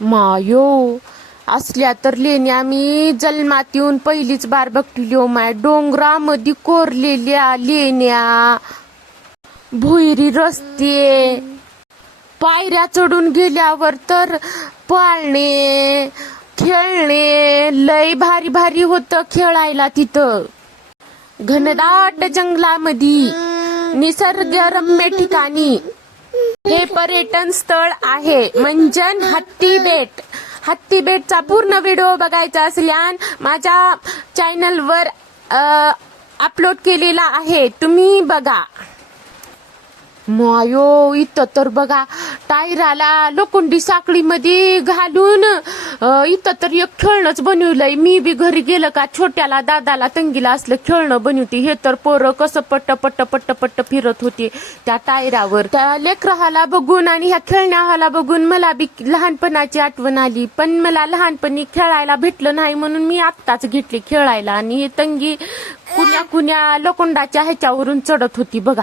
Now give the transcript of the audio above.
मायो असल्या तर लेण्या मी जन्मात येऊन पहिलीच बार बघितली माय. डोंगरामध्ये कोरलेल्या लेण्या, भुईरी रस्ते, पायऱ्या चढून गेल्यावर तर पाळणे, खेळणे लय भारी भारी होतं खेळायला तिथं. घनदाट जंगलामध्ये निसर्गरम्य ठिकाणी हे पर्यटन स्थळ आहे. मंजन हत्ती बेट. हत्ती बेटचा पूर्ण व्हिडिओ बघायचा असल्यास माझ्या चॅनलवर अपलोड केलेला आहे, तुम्ही बघा. मायो इथं तर बघा टायराला लोखंडी साखळीमध्ये घालून इथं तर एक खेळणंच बनवलंय. मी बी घरी गेलं का छोट्याला दादाला तंगीला असलं खेळणं बनवते. हे तर पोरं कसं पट्ट पट्ट पट्ट पट्ट फिरत होते त्या टायरावर. त्या लेकराला बघून आणि ह्या खेळण्याला बघून मला बी लहानपणाची आठवण आली. पण मला लहानपणी खेळायला भेटलं नाही म्हणून मी आत्ताच घेतली खेळायला. आणि हे तंगी कुण्या कुण्या लोखंडाच्या ह्याच्यावरून चढत होती बघा.